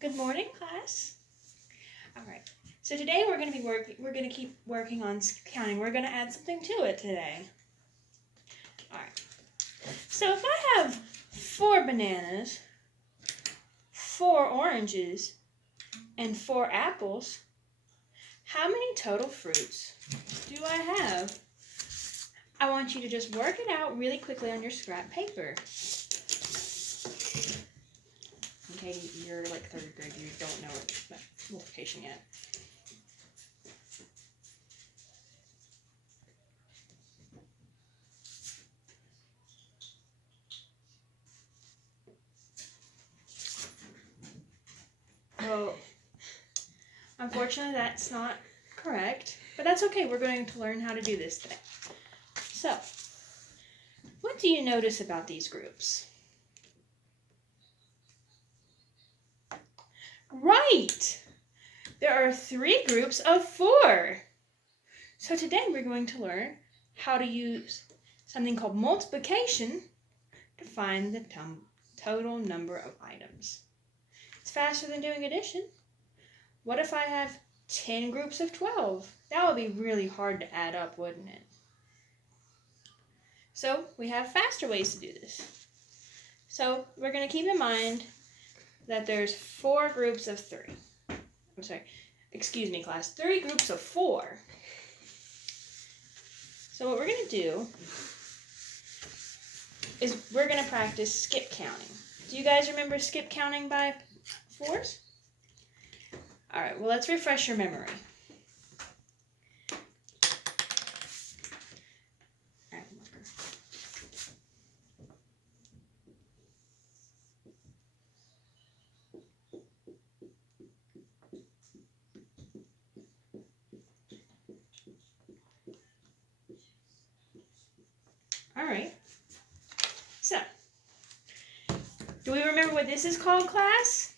Good morning, class. All right. So today we're going to keep working on counting. We're going to add something to it today. All right. So if I have 4 bananas, 4 oranges, and 4 apples, how many total fruits do I have? I want you to just work it out really quickly on your scrap paper. Okay, you're like 3rd grade, you don't know multiplication yet. Oh, unfortunately that's not correct, but that's okay. We're going to learn how to do this today. So, what do you notice about these groups? Right! There are 3 groups of 4. So today we're going to learn how to use something called multiplication to find the total number of items. It's faster than doing addition. What if I have 10 groups of 12? That would be really hard to add up, wouldn't it? So we have faster ways to do this. So we're going to keep in mind that there's 4 groups of 3. I'm sorry, excuse me, class. 3 groups of 4. So what we're going to do is we're going to practice skip counting. Do you guys remember skip counting by 4s? All right, well, let's refresh your memory. All right. So, do we remember what this is called, class?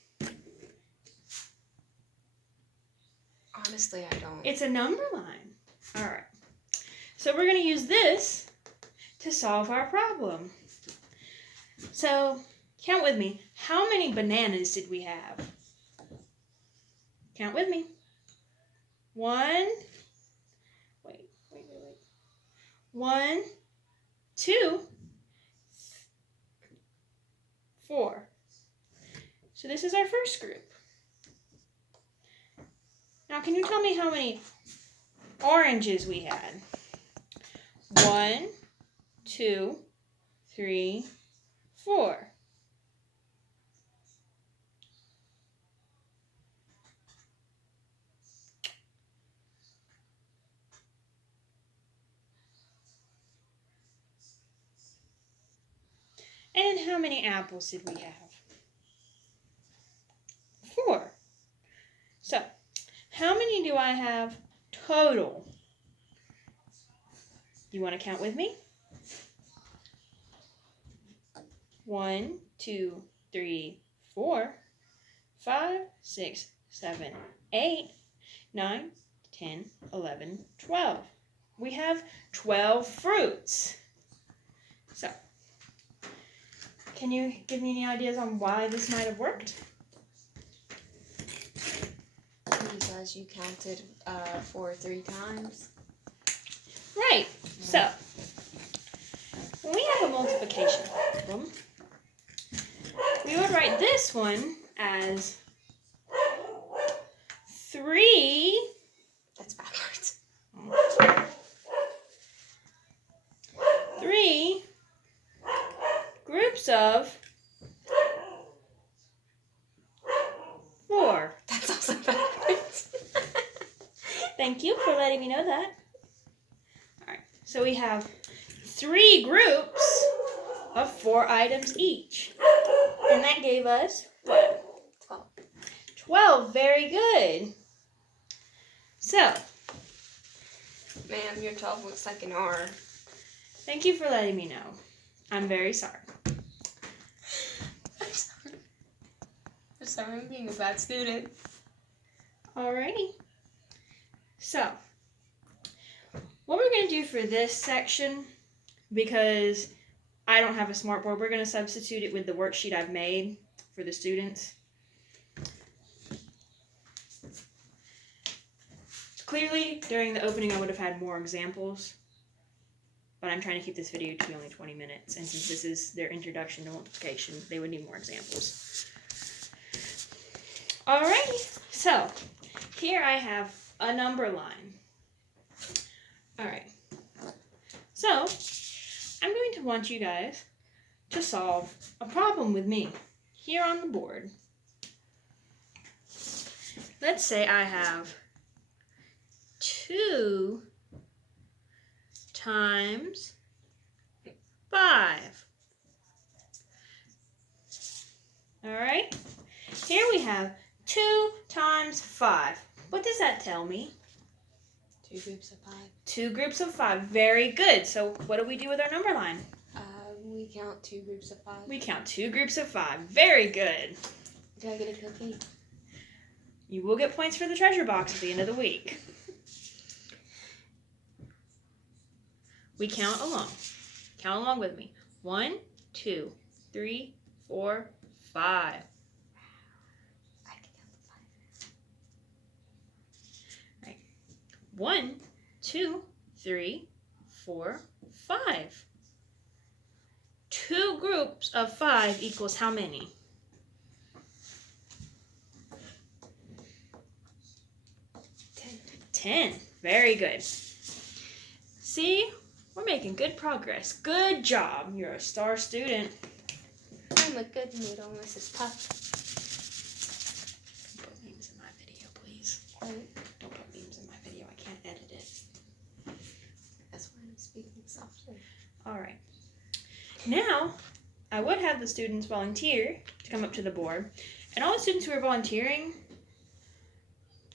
Honestly, I don't. It's a number line. All right. So we're going to use this to solve our problem. So, count with me. How many bananas did we have? Count with me. 1. Wait. 1, 2, 4. So this is our first group. Now, can you tell me how many oranges we had? 1, 2, 3, 4. And how many apples did we have? 4. So, how many do I have total? You want to count with me? 1, 2, 3, 4, 5, 6, 7, 8, 9, 10, 11, 12. We have 12 fruits. So, can you give me any ideas on why this might have worked? Because you counted 4 3 times. Right. So, when we have a multiplication problem, we would write this one as 3. That's backwards. 3 groups of 4. That's also backwards. Thank you for letting me know that. All right. So we have 3 groups of 4 items each. And that gave us what? 12. 12. Very good. So, Ma'am, your 12 looks like an R. thank you for letting me know. I'm very sorry. I'm sorry. I'm sorry, I'm being a bad student. Alrighty. So, what we're going to do for this section, because I don't have a smartboard, we're going to substitute it with the worksheet I've made for the students. Clearly, during the opening, I would have had more examples, but I'm trying to keep this video to be only 20 minutes, and since this is their introduction to multiplication, they would need more examples. Alrighty, so here I have a number line. Alright, so I'm going to want you guys to solve a problem with me here on the board. Let's say I have 2 times 5. Alright, here we have 2 times 5. What does that tell me? 2 groups of 5. 2 groups of 5. Very good. So what do we do with our number line? We count 2 groups of 5. We count 2 groups of 5. Very good. Do I get a cookie? You will get points for the treasure box at the end of the week. We count along. Count along with me. 1, 2, 3, 4, 5. I can count the 5. Right. 1, 2, 3, 4, 5. 2 groups of 5 equals how many? 10. Very good. See? We're making good progress. Good job. You're a star student. I'm a good noodle, Mrs. Puff. Don't put memes in my video, please. Don't put memes in my video. I can't edit it. That's why I'm speaking softly. All right. Now, I would have the students volunteer to come up to the board. And all the students who are volunteering,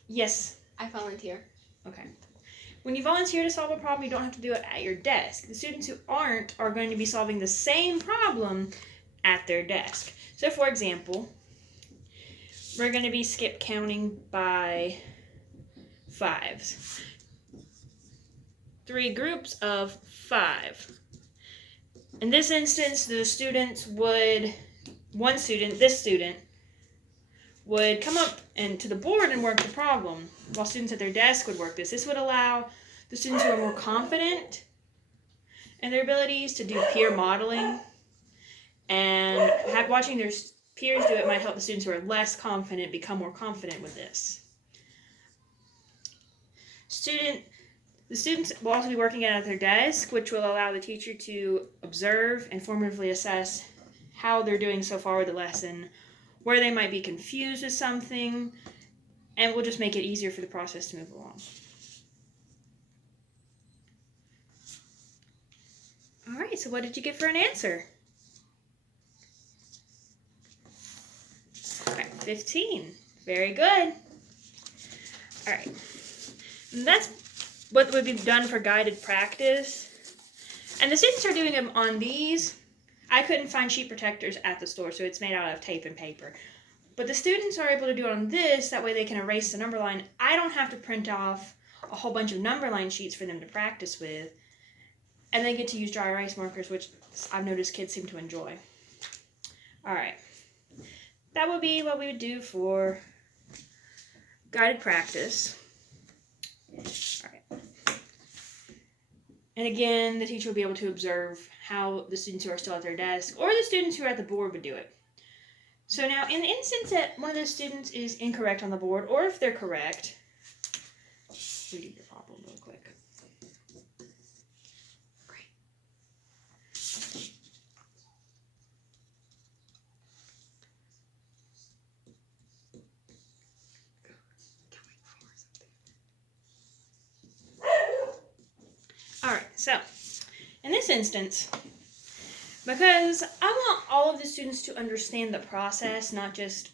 yes. I volunteer. Okay. When you volunteer to solve a problem, you don't have to do it at your desk. The students who aren't are going to be solving the same problem at their desk. So, for example, we're going to be skip counting by 5s. 3 groups of 5. In this instance, the students would, this student, would come up and to the board and work the problem, while students at their desk would work this. This would allow the students who are more confident in their abilities to do peer modeling, and watching their peers do it might help the students who are less confident become more confident with this. The students will also be working at their desk, which will allow the teacher to observe and formatively assess how they're doing so far with the lesson, where they might be confused with something, and we'll just make it easier for the process to move along. All right, so what did you get for an answer? All right, 15. Very good. All right, and that's what would be done for guided practice. And the students are doing them on these. I couldn't find sheet protectors at the store, so it's made out of tape and paper. But the students are able to do it on this, that way they can erase the number line. I don't have to print off a whole bunch of number line sheets for them to practice with. And they get to use dry erase markers, which I've noticed kids seem to enjoy. Alright. That would be what we would do for guided practice. Alright. And again, the teacher will be able to observe how the students who are still at their desk or the students who are at the board would do it. So now, in the instance that one of the students is incorrect on the board, or if they're correct, redo your problem real quick. Alright, so, in this instance, because I want all of the students to understand the process, not just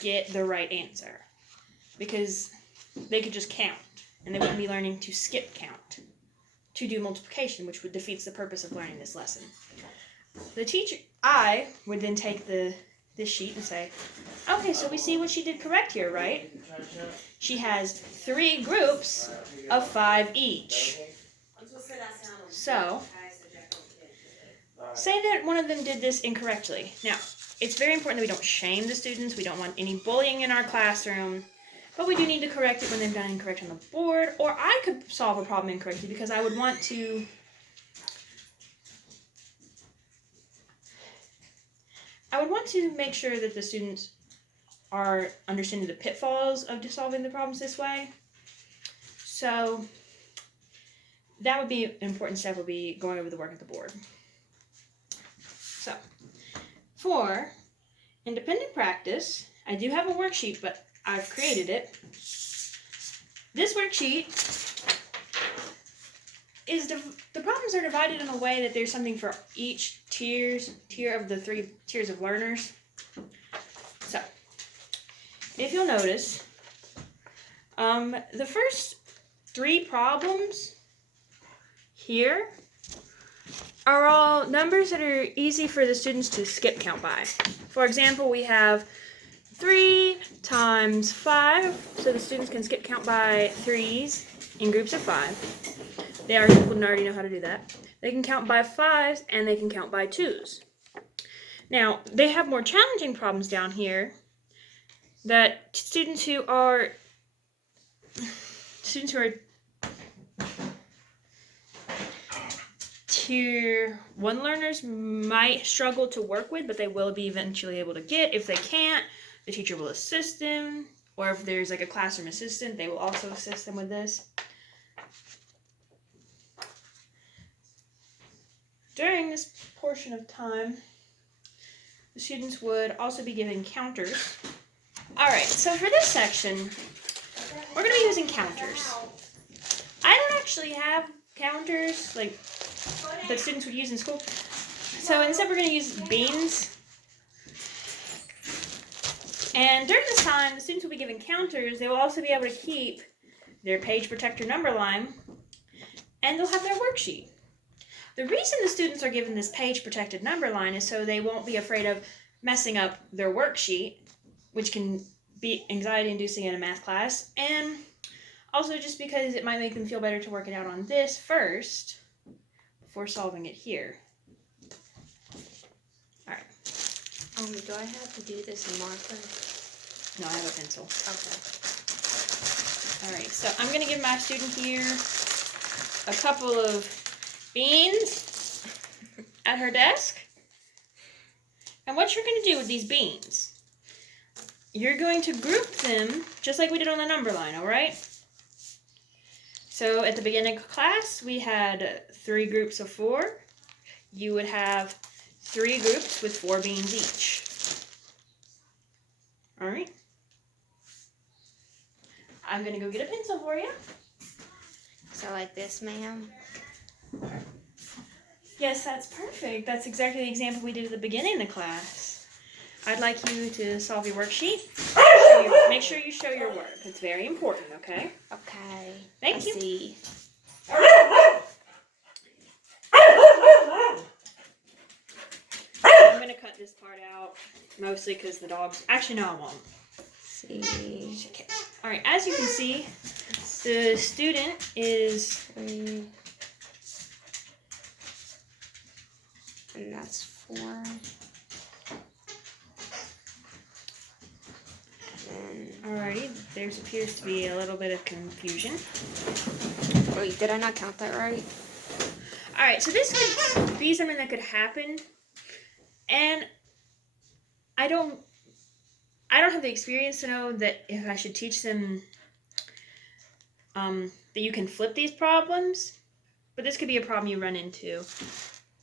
get the right answer. Because they could just count, and they wouldn't be learning to skip count to do multiplication, which would defeat the purpose of learning this lesson. I would then take this sheet and say, okay, so we see what she did correct here, right? She has 3 groups of 5 each. So, say that one of them did this incorrectly. Now, it's very important that we don't shame the students. We don't want any bullying in our classroom. But we do need to correct it when they've done incorrect on the board, or I could solve a problem incorrectly because I would want to make sure that the students are understanding the pitfalls of solving the problems this way. So that would be an important step, would be going over the work at the board. So for independent practice, I do have a worksheet, but I've created it. This worksheet is the problems are divided in a way that there's something for each tier of the 3 tiers of learners. So if you'll notice, the first 3 problems here are all numbers that are easy for the students to skip count by. For example, we have 3 times 5, so the students can skip count by 3s in groups of 5. They already know how to do that. They can count by 5s and they can count by 2s. Now, they have more challenging problems down here that students who are Tier 1 learners might struggle to work with, but they will be eventually able to get. If they can't, the teacher will assist them, or if there's like a classroom assistant, they will also assist them with this. During this portion of time, the students would also be given counters. Alright, so for this section, we're going to be using counters. I don't actually have counters like that students would use in school. So instead we're going to use beans. And during this time, the students will be given counters. They will also be able to keep their page protector number line, and they'll have their worksheet. The reason the students are given this page protected number line is so they won't be afraid of messing up their worksheet, which can be anxiety inducing in a math class, and also just because it might make them feel better to work it out on this first before solving it here. Alright. Do I have to do this in marker? No, I have a pencil. Okay. Alright, so I'm going to give my student here a couple of beans at her desk. And what you're going to do with these beans, you're going to group them just like we did on the number line, alright? So at the beginning of class, we had 3 groups of 4. You would have 3 groups with 4 beans each. Alright. I'm going to go get a pencil for you. So like this, ma'am? Yes, that's perfect. That's exactly the example we did at the beginning of the class. I'd like you to solve your worksheet. Make sure you show your work. It's very important, okay? Okay. Thank you. See. I'm going to cut this part out, mostly because the dogs... Actually, no, I won't. See. Okay. All right, as you can see, the student is... 3. And that's 4. Alrighty, there appears to be a little bit of confusion. Wait, did I not count that right? Alright, so this could be something that could happen, and I don't have the experience to know that if I should teach them that you can flip these problems, but this could be a problem you run into.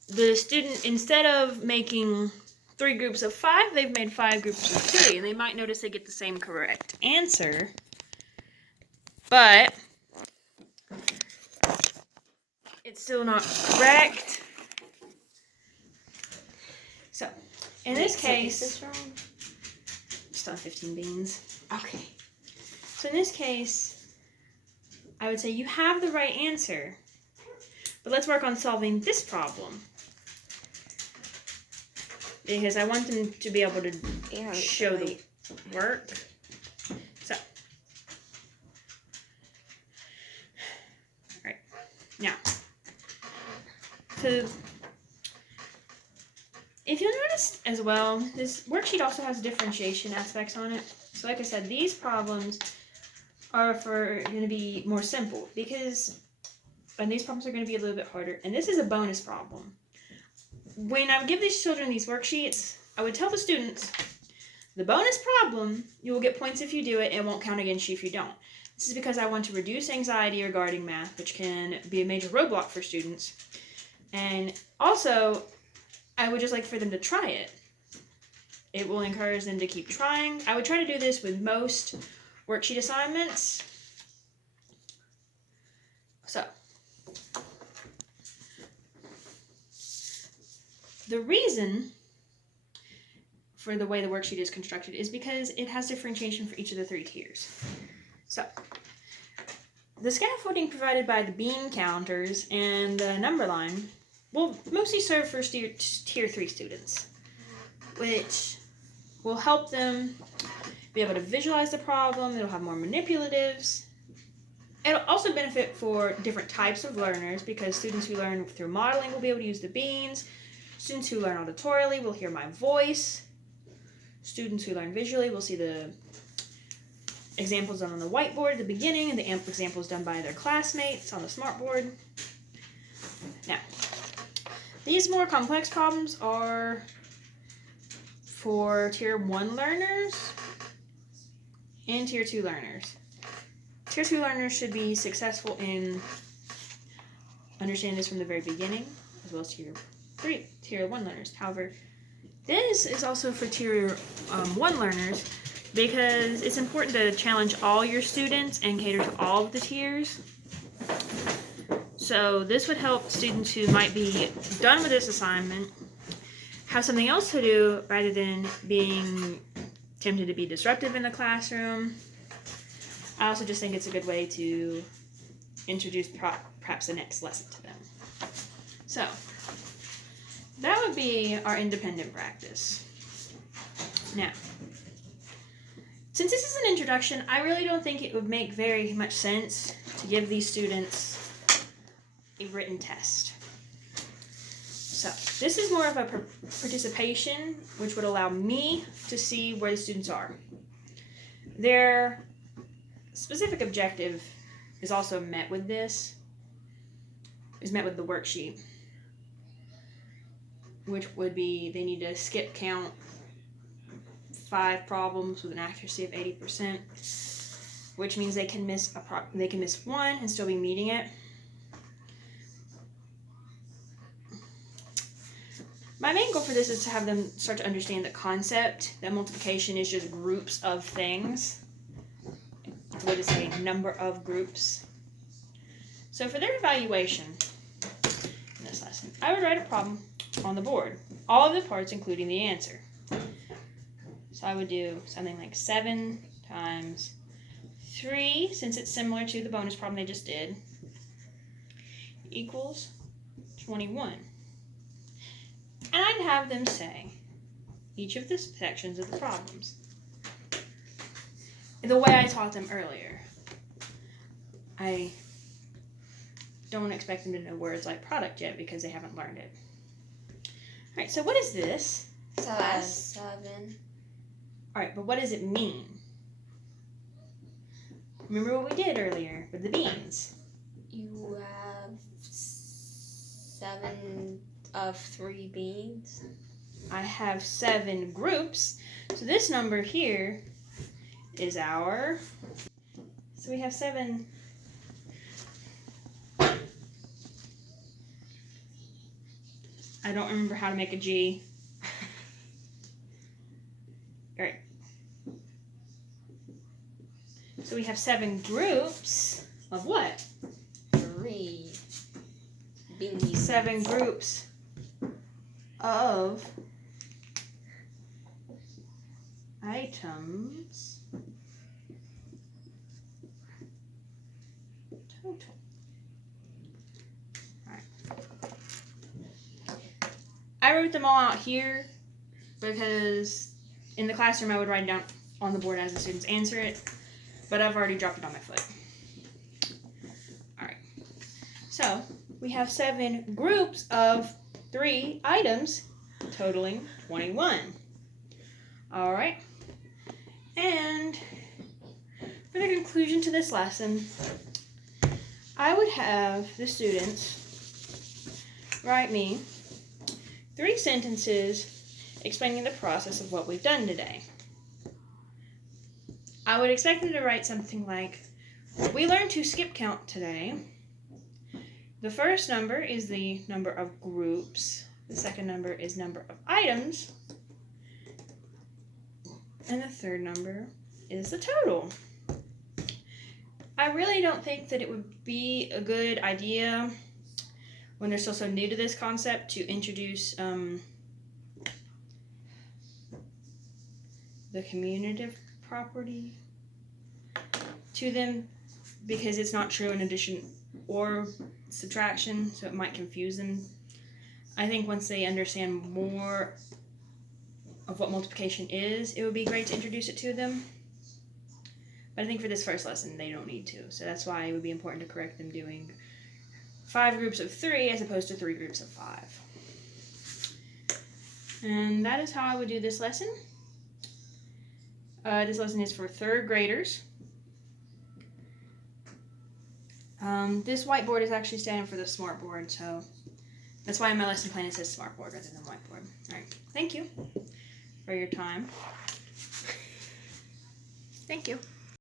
The student, instead of making 3 groups of 5, they've made 5 groups of 3, and they might notice they get the same correct answer, but it's still not correct. So, in this case, so this is wrong? just on 15 beans. Okay. So in this case, I would say you have the right answer, but let's work on solving this problem. Because I want them to be able to show the work. So, alright, now, so if you'll notice as well, this worksheet also has differentiation aspects on it. So like I said, these problems are going to be more simple and these problems are going to be a little bit harder. And this is a bonus problem. When I would give these children these worksheets, I would tell the students, the bonus problem, you will get points if you do it and won't count against you if you don't. This is because I want to reduce anxiety regarding math, which can be a major roadblock for students. And also, I would just like for them to try it. It will encourage them to keep trying. I would try to do this with most worksheet assignments. So, the reason for the way the worksheet is constructed is because it has differentiation for each of the 3 tiers. So, the scaffolding provided by the bean counters and the number line will mostly serve for tier 3 students, which will help them be able to visualize the problem. It'll have more manipulatives. It'll also benefit for different types of learners because students who learn through modeling will be able to use the beans. Students who learn auditorily will hear my voice. Students who learn visually will see the examples done on the whiteboard at the beginning and the examples done by their classmates on the smartboard. Now, these more complex problems are for Tier 1 learners and Tier 2 learners. Tier 2 learners should be successful in understanding this from the very beginning, as well as Tier 1 learners. However, this is also for Tier 1 learners because it's important to challenge all your students and cater to all of the tiers. So this would help students who might be done with this assignment have something else to do rather than being tempted to be disruptive in the classroom. I also just think it's a good way to introduce perhaps the next lesson to them. So, that would be our independent practice. Now, since this is an introduction, I really don't think it would make very much sense to give these students a written test. So, this is more of a participation, which would allow me to see where the students are. Their specific objective is also met with the worksheet, which would be they need to skip count 5 problems with an accuracy of 80%, which means they can miss one and still be meeting it. My main goal for this is to have them start to understand the concept that multiplication is just groups of things. What is a number of groups? So for their evaluation in this lesson, I would write a problem on the board, all of the parts including the answer. So I would do something like 7 times 3, since it's similar to the bonus problem they just did, equals 21. And I'd have them say each of the sections of the problems the way I taught them earlier. I don't expect them to know words like product yet because they haven't learned it. Alright, so what is this? 7. Alright, but what does it mean? Remember what we did earlier with the beans? You have 7 of 3 beans. I have 7 groups. So this number here is our... So we have 7... I don't remember how to make a G. Alright. So we have 7 groups of what? 3 beans. 7 groups of items total. Alright. I wrote them all out here because in the classroom I would write it down on the board as the students answer it, but I've already dropped it on my foot. Alright. So, we have 7 groups of 3 items totaling 21. Alright. And for a conclusion to this lesson, I would have the students write me 3 sentences explaining the process of what we've done today. I would expect them to write something like, we learned to skip count today. The first number is the number of groups. The second number is number of items. And the third number is the total. I really don't think that it would be a good idea when they're still so new to this concept to introduce the commutative property to them, because it's not true in addition or subtraction, so it might confuse them. I think once they understand more of what multiplication is, it would be great to introduce it to them. But I think for this first lesson, they don't need to. So that's why it would be important to correct them doing 5 groups of 3 as opposed to 3 groups of 5. And that is how I would do this lesson. This lesson is for 3rd graders. This whiteboard is actually standing for the smart board, so that's why in my lesson plan it says smart board rather than whiteboard. Alright, thank you for your time. Thank you.